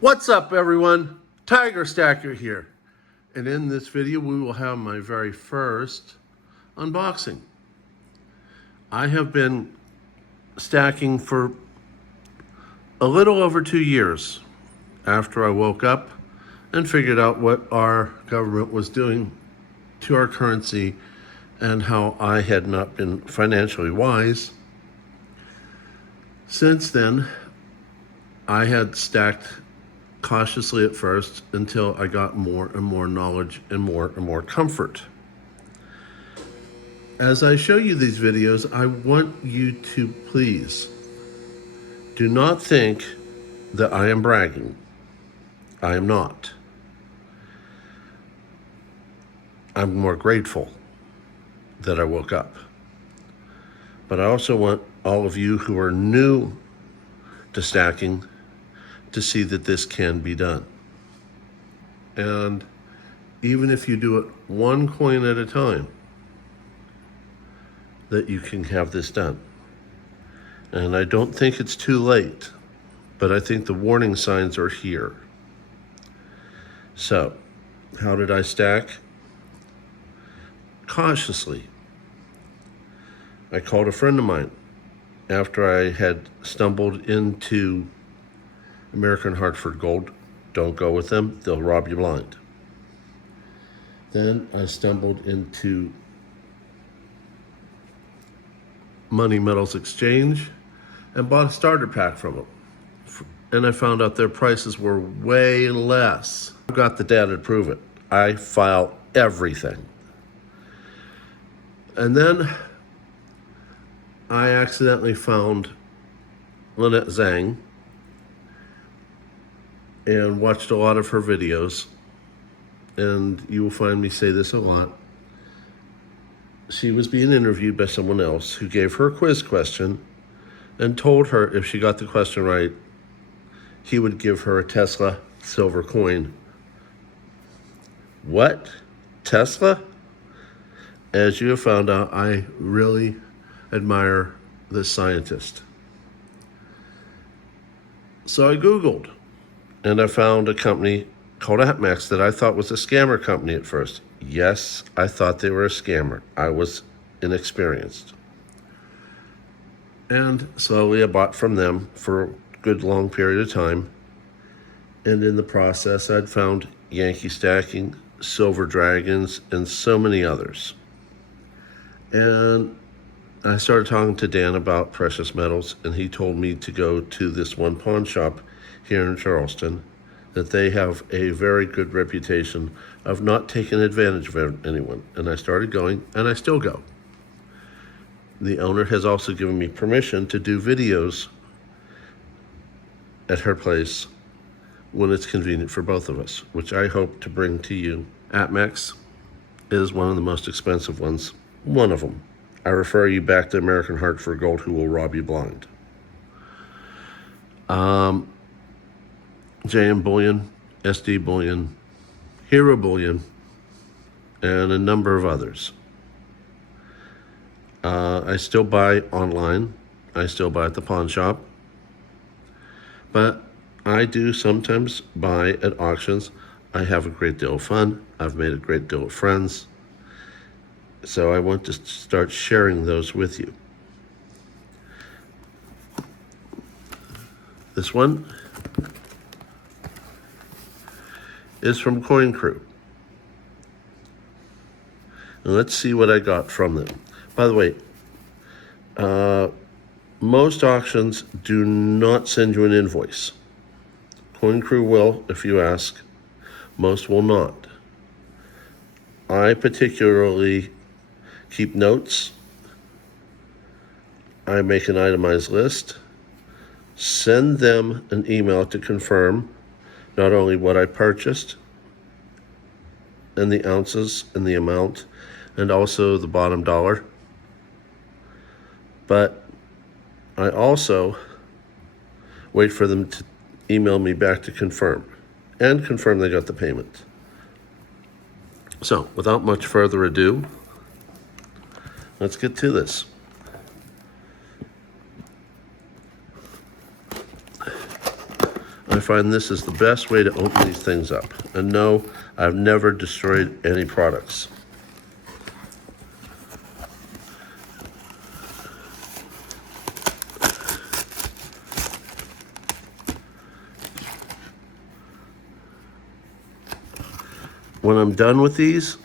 What's up, everyone? Tiger Stacker here. And in this video, we will have my very first unboxing. I have been stacking for a little over 2 years after I woke up and figured out what our government was doing to our currency and how I had not been financially wise. Since then, I had stacked cautiously at first until I got more and more knowledge and more comfort. As I show you these videos, I want you to please do not think that I am bragging. I am not. I'm more grateful that I woke up. But I also want all of you who are new to stacking to see that this can be done. And even if you do it one coin at a time, that you can have this done. And I don't think it's too late, but I think the warning signs are here. So, how did I stack? Cautiously. I called a friend of mine after I had stumbled into American Hartford Gold. Don't go with them, they'll rob you blind. Then I stumbled into Money Metals Exchange and bought a starter pack from them. And I found out their prices were way less. I've got the data to prove it. I file everything. And then I accidentally found Lynette Zhang and watched a lot of her videos, and you will find me say this a lot. She was being interviewed by someone else who gave her a quiz question and told her if she got the question right, he would give her a Tesla silver coin. What? Tesla? As you have found out, I really admire this scientist. So I Googled, and I found a company called AppMax that I thought was a scammer company at first. Yes, I thought they were a scammer. I was inexperienced. And slowly I bought from them for a good long period of time. And in the process, I'd found Yankee Stacking, Silver Dragons, and so many others. And I started talking to Dan about precious metals, and he told me to go to this one pawn shop here in Charleston, that they have a very good reputation of not taking advantage of anyone. And I started going, and I still go. The owner has also given me permission to do videos at her place when it's convenient for both of us, which I hope to bring to you. AppMax is one of the most expensive ones, one of them. I refer you back to American Hartford Gold, who will rob you blind. JM Bullion, SD Bullion, Hero Bullion, and a number of others. I still buy online. I still buy at the pawn shop. But I do sometimes buy at auctions. I have a great deal of fun. I've made a great deal of friends. So I want to start sharing those with you. This one is from Coin Crew. And let's see what I got from them. By the way, most auctions do not send you an invoice. Coin Crew will, if you ask. Most will not. I particularly keep notes. I make an itemized list. Send them an email to confirm not only what I purchased and the ounces and the amount and also the bottom dollar, but I also wait for them to email me back to confirm and confirm they got the payment. So without much further ado, let's get to this. I find this is the best way to open these things up. And no, I've never destroyed any products. When I'm done with these,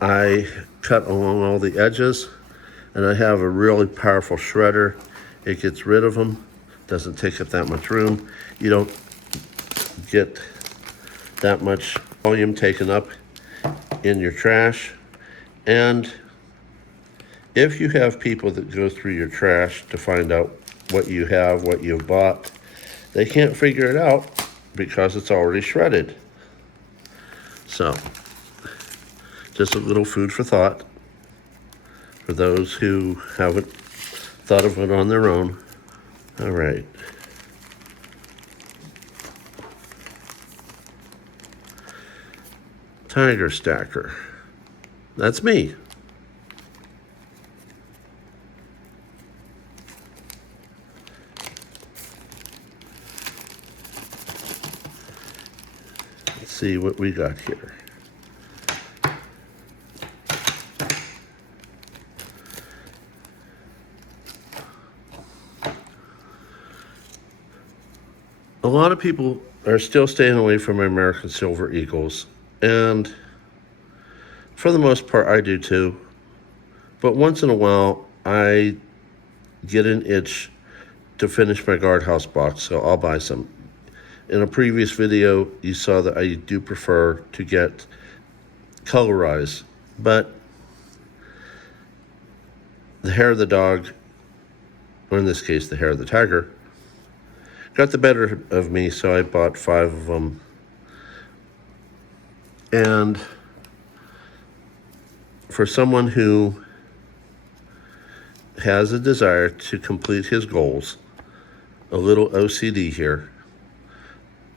I cut along all the edges, and I have a really powerful shredder. It gets rid of them, doesn't take up that much room. You don't get that much volume taken up in your trash. And if you have people that go through your trash to find out what you have, what you've bought, they can't figure it out because it's already shredded. So, just a little food for thought for those who haven't thought of it on their own. All right. Tiger Stacker. That's me. Let's see what we got here. A lot of people are still staying away from American Silver Eagles, and for the most part, I do too. But once in a while, I get an itch to finish my guardhouse box, so I'll buy some. In a previous video, you saw that I do prefer to get colorized, but the hair of the dog, or in this case, the hair of the tiger, got the better of me, so I bought 5 of them. And for someone who has a desire to complete his goals, a little OCD here,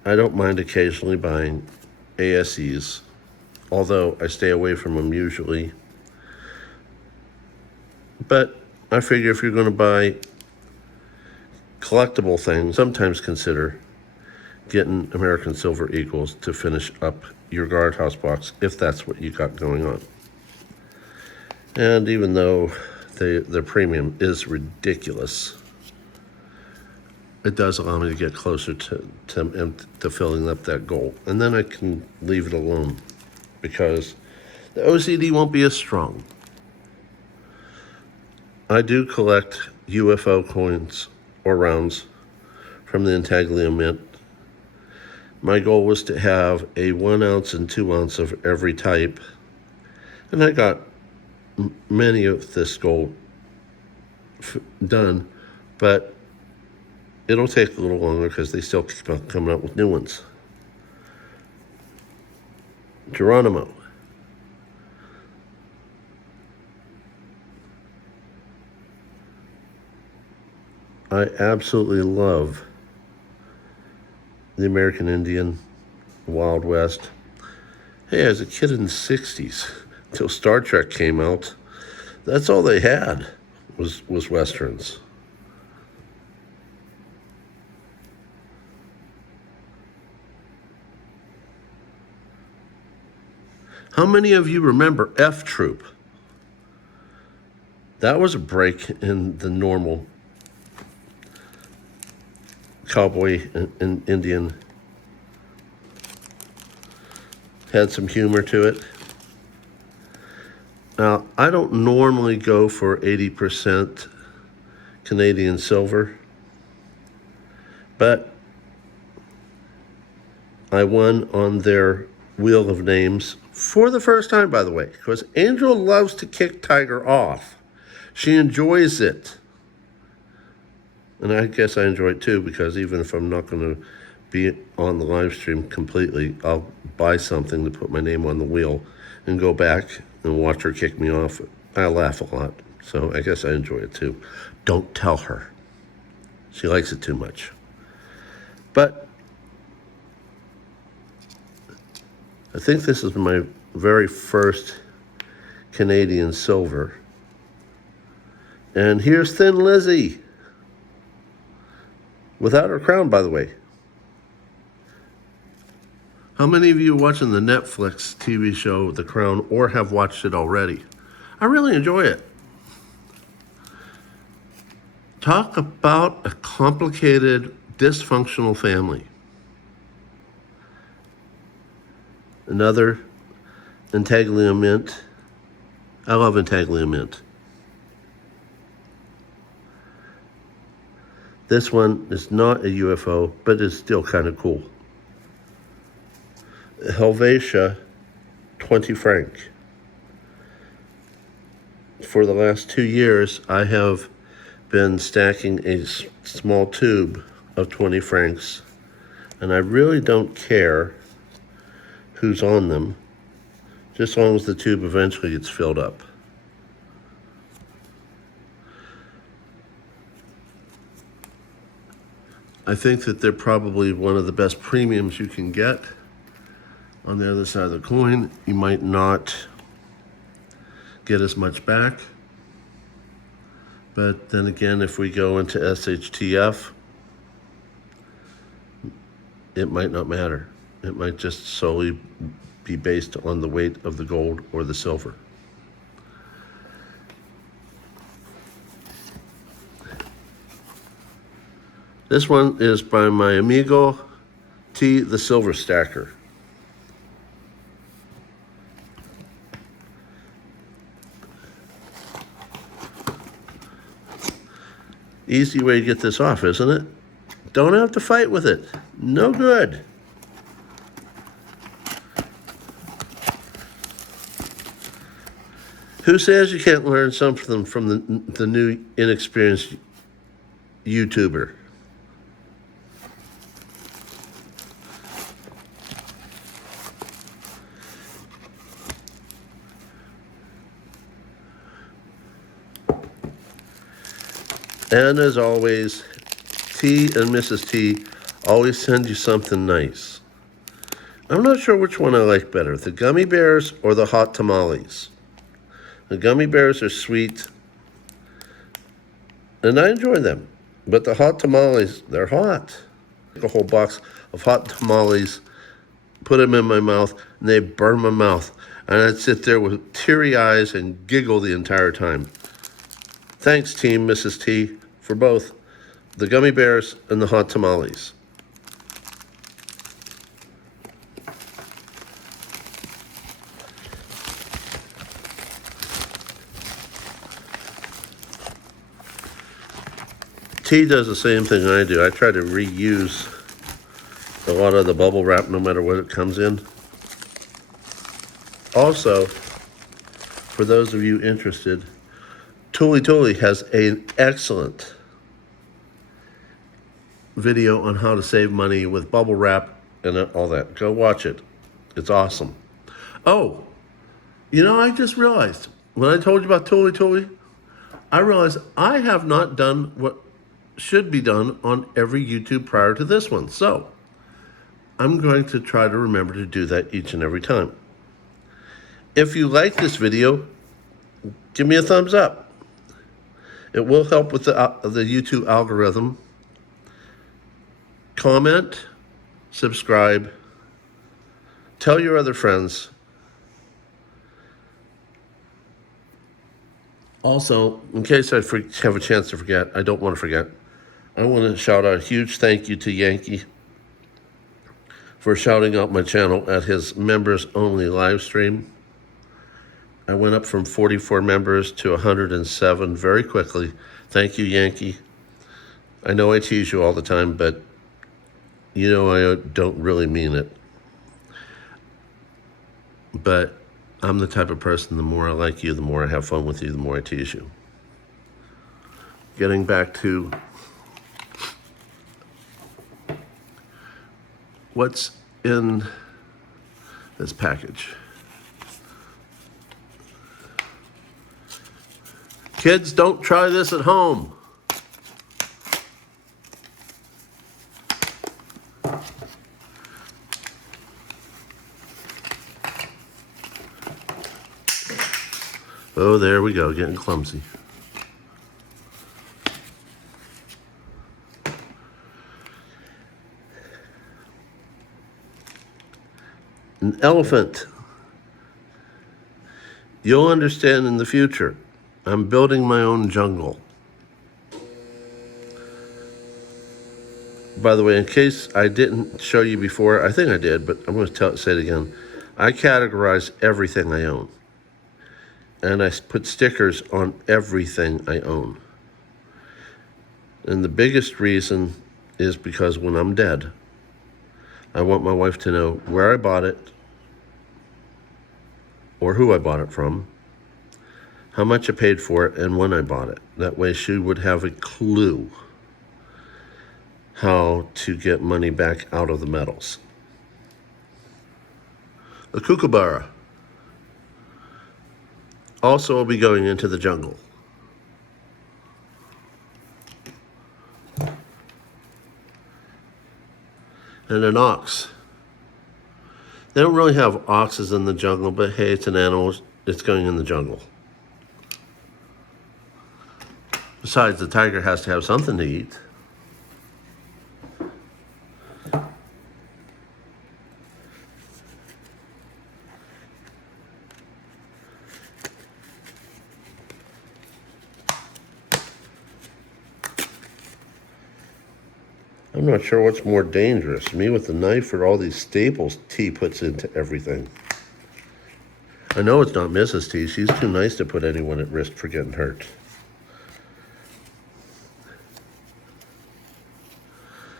I don't mind occasionally buying ASEs, although I stay away from them usually. But I figure if you're going to buy collectible things, sometimes consider getting American Silver Eagles to finish up your guardhouse box if that's what you got going on. And even though the premium is ridiculous, it does allow me to get closer to filling up that goal. And then I can leave it alone because the OCD won't be as strong. I do collect UFO coins or rounds from the Intaglio Mint. My goal was to have a 1 ounce and 2 ounce of every type. And I got many of this goal done, but it'll take a little longer because they still keep on coming out with new ones. Geronimo. I absolutely love the American Indian, Wild West. Hey, as a kid in the 60s, until Star Trek came out, that's all they had was Westerns. How many of you remember F Troop? That was a break in the normal cowboy and Indian. Had some humor to it. Now, I don't normally go for 80% Canadian silver, but I won on their Wheel of Names for the first time, by the way, because Angel loves to kick Tiger off. She enjoys it. And I guess I enjoy it too, because even if I'm not going to be on the live stream completely, I'll buy something to put my name on the wheel and go back and watch her kick me off. I laugh a lot, so I guess I enjoy it too. Don't tell her. She likes it too much. But I think this is my very first Canadian silver. And here's Thin Lizzy. without her crown, by the way. How many of you are watching the Netflix TV show The Crown or have watched it already? I really enjoy it. Talk about a complicated, dysfunctional family. Another intaglio mint. I love intaglio mint. This one is not a UFO, but it's still kind of cool. Helvetia 20 franc. For the last 2 years, I have been stacking a small tube of 20 francs, and I really don't care who's on them, just as long as the tube eventually gets filled up. I think that they're probably one of the best premiums you can get. On the other side of the coin, you might not get as much back. But then again, if we go into SHTF, it might not matter. It might just solely be based on the weight of the gold or the silver. This one is by my amigo T, the Silver Stacker. Easy way to get this off, isn't it? Don't have to fight with it. No good. Who says you can't learn something from the new inexperienced YouTuber? And as always, T and Mrs. T always send you something nice. I'm not sure which one I like better, the gummy bears or the hot tamales. The gummy bears are sweet, and I enjoy them. But the hot tamales, they're hot. A whole box of hot tamales, put them in my mouth, and they burn my mouth. And I'd sit there with teary eyes and giggle the entire time. Thanks, Team Mrs. T, for both the gummy bears and the hot tamales. T does the same thing I do. I try to reuse a lot of the bubble wrap no matter what it comes in. Also, for those of you interested, Tuli has an excellent video on how to save money with bubble wrap and all that. Go watch it. It's awesome. Oh, I just realized when I told you about Tuli, I realized I have not done what should be done on every YouTube prior to this one. So I'm going to try to remember to do that each and every time. If you like this video, give me a thumbs up. It will help with the YouTube algorithm. Comment, subscribe, tell your other friends. Also, in case I have a chance to forget, I don't want to forget, I want to shout out a huge thank you to Yankee for shouting out my channel at his members only live stream. I went up from 44 members to 107 very quickly. Thank you, Yankee. I know I tease you all the time, but I don't really mean it. But I'm the type of person, the more I like you, the more I have fun with you, the more I tease you. Getting back to what's in this package. Kids, don't try this at home. Oh, there we go, getting clumsy. An elephant. You'll understand in the future. I'm building my own jungle. By the way, in case I didn't show you before, I think I did, but I'm going to say it again. I categorize everything I own. And I put stickers on everything I own. And the biggest reason is because when I'm dead, I want my wife to know where I bought it, or who I bought it from, how much I paid for it, and when I bought it. That way she would have a clue how to get money back out of the metals. A kookaburra. Also will be going into the jungle. And an ox. They don't really have oxes in the jungle, but hey, it's an animal. It's going in the jungle. Besides, the tiger has to have something to eat. I'm not sure what's more dangerous, me with the knife or all these staples T puts into everything. I know it's not Mrs. T. She's too nice to put anyone at risk for getting hurt.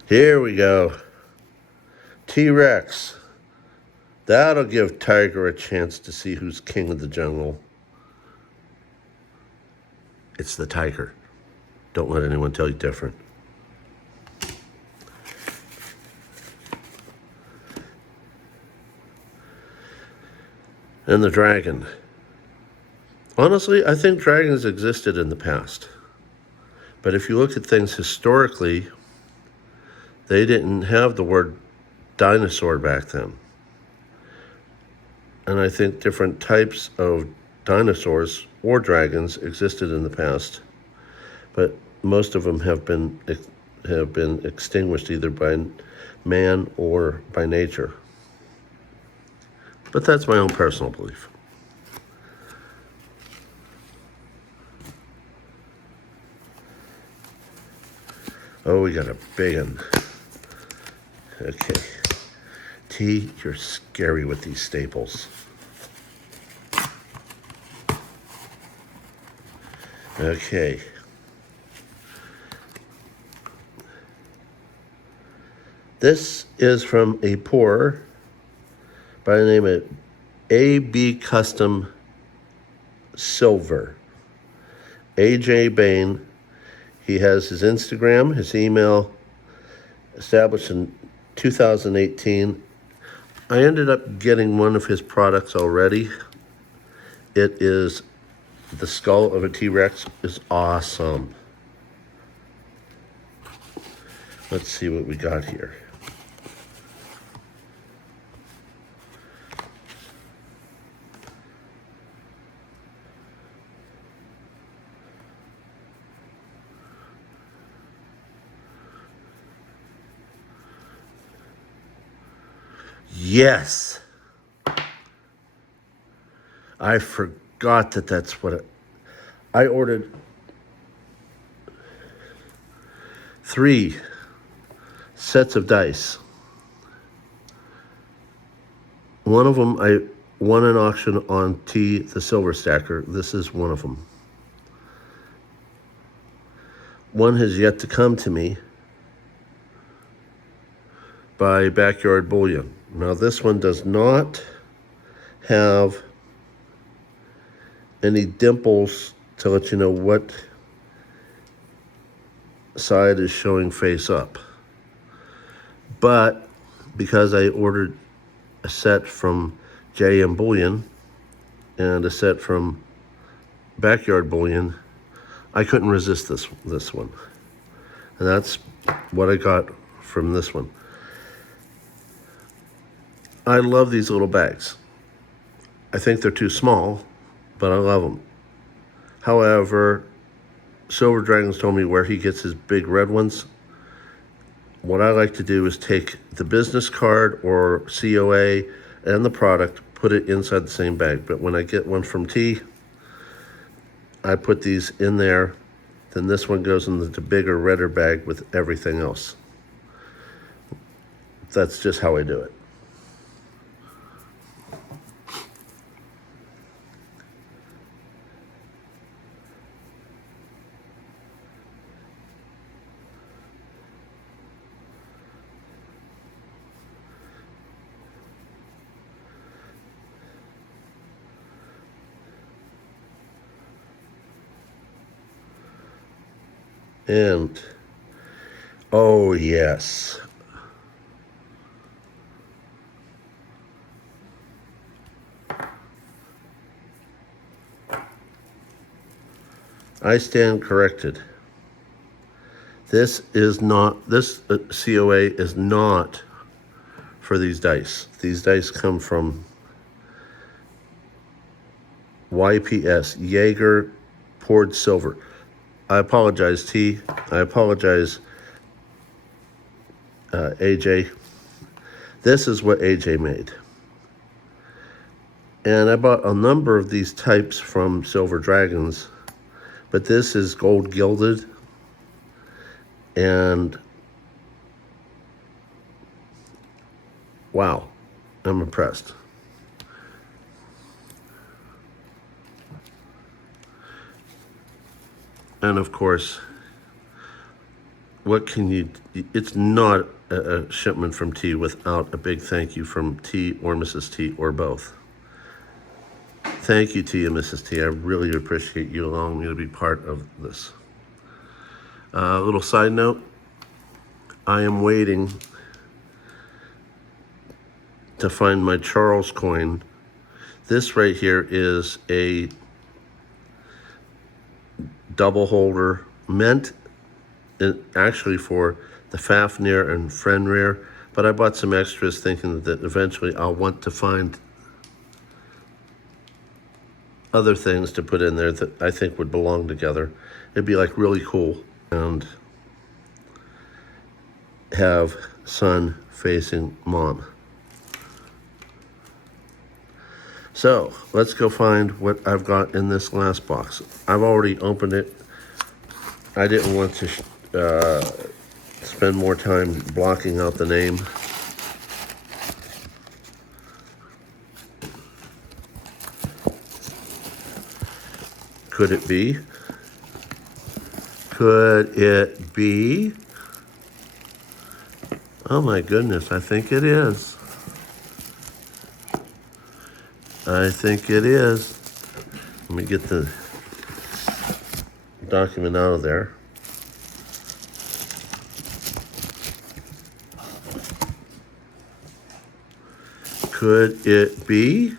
Here we go. T-Rex. That'll give Tiger a chance to see who's king of the jungle. It's the tiger. Don't let anyone tell you different. And the dragon. Honestly, I think dragons existed in the past. But if you look at things historically, they didn't have the word dinosaur back then. And I think different types of dinosaurs or dragons existed in the past, but most of them have been extinguished either by man or by nature. But that's my own personal belief. Oh, we got a big one. Okay. T, you're scary with these staples. Okay. This is from a pourer by the name of AB Custom Silver. AJ Bain. He has his Instagram, his email, established in 2018. I ended up getting one of his products already. It is the skull of a T-Rex. Is awesome. Let's see what we got here. Yes. I forgot that that's what I ordered 3 sets of dice. One of them I won an auction on T, the Silver Stacker. This is one of them. One has yet to come to me by Backyard Bullion. Now this one does not have any dimples to let you know what side is showing face up. But because I ordered a set from J.M. Bullion and a set from Backyard Bullion, I couldn't resist this one. And that's what I got from this one. I love these little bags. I think they're too small, but I love them. However, Silver Dragon's told me where he gets his big red ones. What I like to do is take the business card or COA and the product, put it inside the same bag. But when I get one from T, I put these in there. Then this one goes in the bigger, redder bag with everything else. That's just how I do it. And, oh yes, I stand corrected. This COA is not for these dice. These dice come from YPS, Jaeger Poured Silver. I apologize, T. I apologize, AJ. This is what AJ made. And I bought a number of these types from Silver Dragons, but this is gold gilded. And wow, I'm impressed. And of course, what can you, it's not a shipment from T without a big thank you from T or Mrs. T or both. Thank you, T and Mrs. T. I really appreciate you allowing me to be part of this. A little side note, I am waiting to find my Charles coin. This right here is a double holder meant actually for the Fafnir and Fenrir, but I bought some extras thinking that eventually I'll want to find other things to put in there that I think would belong together. It'd be like really cool and have son facing mom. So let's go find what I've got in this last box. I've already opened it. I didn't want to spend more time blocking out the name. Could it be? Could it be? Oh my goodness, I think it is. I think it is. Let me get the document out of there. Could it be?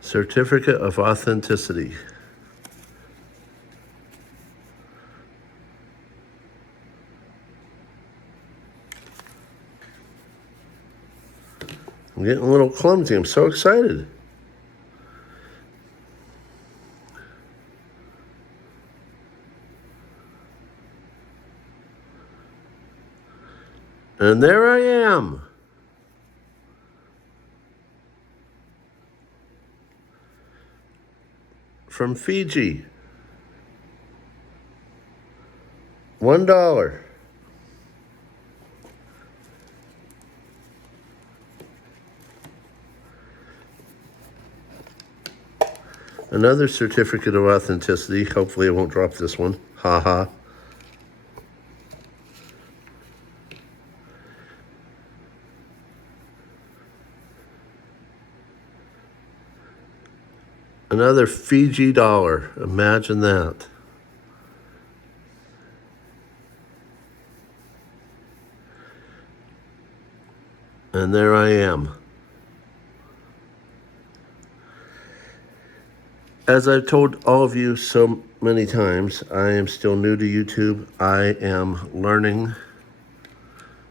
Certificate of Authenticity. I'm getting a little clumsy. I'm so excited. And there I am. From Fiji. $1. Another certificate of authenticity. Hopefully I won't drop this one. Ha ha. Another Fiji dollar. Imagine that. And there I am. As I've told all of you so many times, I am still new to YouTube. I am learning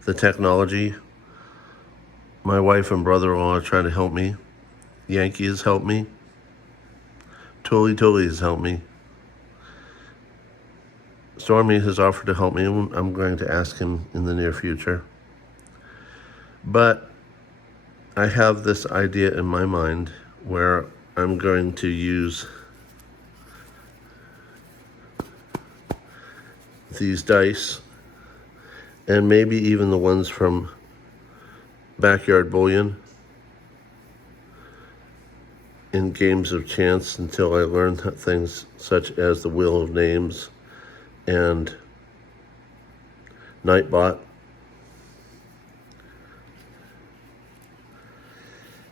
the technology. My wife and brother-in-law are trying to help me. Yankee has helped me. Totally has helped me. Stormy has offered to help me. I'm going to ask him in the near future. But I have this idea in my mind where I'm going to use these dice, and maybe even the ones from Backyard Bullion, in games of chance until I learn things such as the Wheel of Names and Nightbot.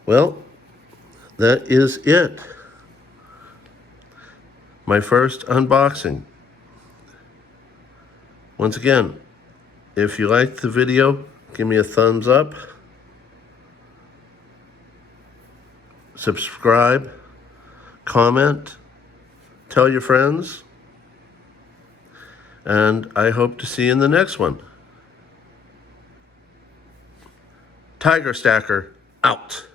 Well, that is it. My first unboxing. Once again, if you liked the video, give me a thumbs up. Subscribe, comment, tell your friends, and I hope to see you in the next one. Tiger Stacker, out.